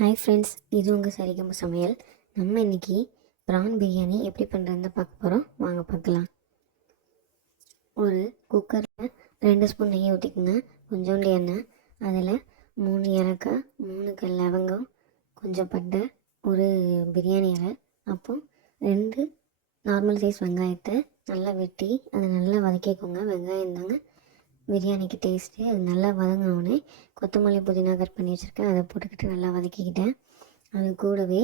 Hi friends, இது உங்கள் சரிகம சமையல். நம்ம இன்றைக்கி ப்ரான் பிரியாணி எப்படி பண்ணுறதுன்னு பார்க்க போகிறோம். வாங்க பார்க்கலாம். ஒரு குக்கரில் 2 ஸ்பூன் நெய் ஊற்றிக்குங்க. கொஞ்சோண்டு எண்ணெய், அதில் 3 ஏலக்காய், 3 லவங்கம், கொஞ்சம் பட்டை, ஒரு பிரியாணி இலை, அப்போ 2 நார்மல் சைஸ் வெங்காயத்தை நல்லா வெட்டி அதை நல்லா வதக்கிக்கோங்க. வெங்காயம் தாங்க பிரியாணிக்கு டேஸ்ட்டு. அது நல்லா வதங்கினோடனே கொத்தமல்லி புதினா கட் பண்ணி வச்சுருக்கேன், அதை போட்டுக்கிட்டு நல்லா வதக்கிக்கிட்டேன். அது கூடவே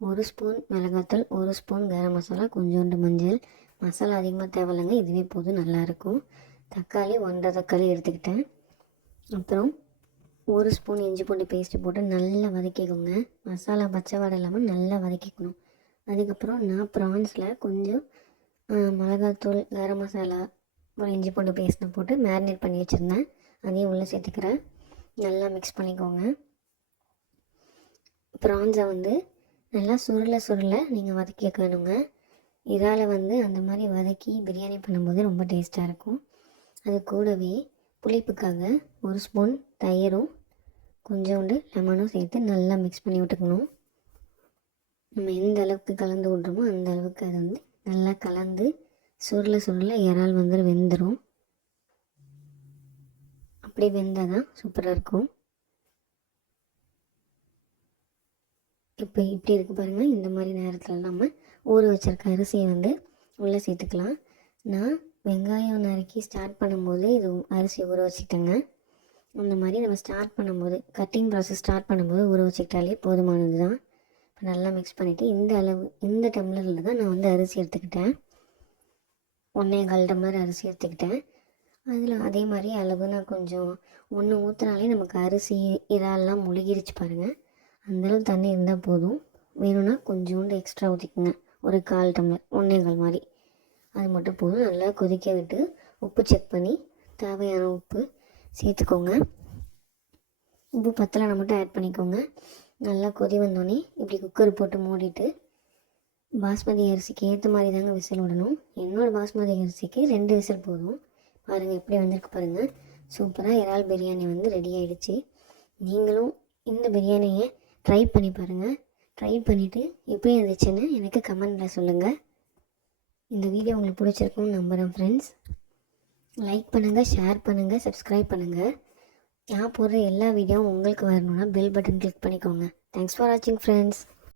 1 ஸ்பூன் மிளகாத்தூள், 1 ஸ்பூன் கரம் மசாலா, கொஞ்சோண்டு மஞ்சள். மசாலா அதிகமாக தேவையில்லைங்க, இதுவே போதும், நல்லாயிருக்கும். தக்காளி 1.5 தக்காளி எடுத்துக்கிட்டேன். அப்புறம் 1 ஸ்பூன் இஞ்சி பூண்டு பேஸ்ட்டு போட்டு நல்லா வதக்கிக்கோங்க. மசாலா பச்சை வாடை இல்லாமல் நல்லா வதக்கிக்கணும். அதுக்கப்புறம் நான் ப்ரான்ஸில் கொஞ்சம் மிளகாத்தூள், கரம் மசாலா, ஒரு இஞ்சி பூண்டு பேஸ்ட்டை போட்டு மேரினேட் பண்ணி வச்சுருந்தேன், அதையும் உள்ளே சேர்த்துக்கிறேன். நல்லா மிக்ஸ் பண்ணிக்கோங்க. ப்ரான்ஸை நல்லா சுருள நீங்கள் வதக்கி வேணுங்க. இறாலை அந்த மாதிரி வதக்கி பிரியாணி பண்ணும்போது ரொம்ப டேஸ்ட்டாக இருக்கும். அது கூடவே புளிப்புக்காக 1 ஸ்பூன் தயிரும் கொஞ்சோண்டு லெமனும் சேர்த்து நல்லா மிக்ஸ் பண்ணி விட்டுக்கணும். நம்ம எந்த அளவுக்கு கலந்து விட்றோமோ அந்த அளவுக்கு அதை நல்லா கலந்து சுருள இறால் வெந்துடும். அப்படி வெந்தால் தான் சூப்பராக இருக்கும். இப்போ இப்படி இருக்குது பாருங்கள். இந்த மாதிரி நேரத்தில் நம்ம ஊற வச்சுருக்க அரிசியை உள்ளே சேர்த்துக்கலாம். நான் வெங்காயம் நறுக்கி ஸ்டார்ட் பண்ணும்போது இது அரிசி ஊற வச்சுக்கிட்டேங்க. அந்த மாதிரி நம்ம ஸ்டார்ட் பண்ணும்போது கட்டிங் ப்ராசஸ் ஸ்டார்ட் பண்ணும்போது ஊற வச்சுக்கிட்டாலே போதுமானது தான். இப்போ நல்லா மிக்ஸ் பண்ணிவிட்டு இந்த டம்ளரில் தான் நான் அரிசி எடுத்துக்கிட்டேன். 1.25 டம்ளர் அரிசி எடுத்துக்கிட்டேன். அதில் அதே மாதிரி அளவு நான் கொஞ்சம் 1 ஊற்றினாலே நமக்கு அரிசி இறால்லாம் முழுகிருச்சு பாருங்கள். அந்தளவு தண்ணி இருந்தால் போதும். வேணும்னா கொஞ்சோண்டு எக்ஸ்ட்ரா ஊற்றிக்குங்க. ஒரு 1/4 டம்ளர், 1.25 மாதிரி, அது மட்டும் போதும். நல்லா கொதிக்க விட்டு உப்பு செக் பண்ணி தேவையான உப்பு சேர்த்துக்கோங்க. உப்பு பத்தலைனா மட்டும் ஆட் பண்ணிக்கோங்க. நல்லா கொதி வந்தோடனே இப்படி குக்கர் போட்டு மூடிட்டு பாஸ்மதி அரிசிக்கு ஏற்ற மாதிரி தாங்க விசில் விடணும். என்னோடய பாஸ்மதி அரிசிக்கு 2 விசில் போதும். பாருங்கள் எப்படி வந்திருக்கு பாருங்கள். சூப்பராக இறால் பிரியாணி ரெடி ஆகிடுச்சு. நீங்களும் இந்த பிரியாணியை ட்ரை பண்ணி பாருங்கள். ட்ரை பண்ணிவிட்டு எப்படி இருந்துச்சுன்னு எனக்கு கமெண்டில் சொல்லுங்கள். இந்த வீடியோ உங்களுக்கு பிடிச்சிருக்குன்னு நம்புகிறேன் ஃப்ரெண்ட்ஸ். லைக் பண்ணுங்கள், ஷேர் பண்ணுங்கள், சப்ஸ்கிரைப் பண்ணுங்கள். நான் போடுற எல்லா வீடியோவும் உங்களுக்கு வரணுன்னா பெல் பட்டன் கிளிக் பண்ணிக்கோங்க. தேங்க்ஸ் ஃபார் வாட்சிங் ஃப்ரெண்ட்ஸ்.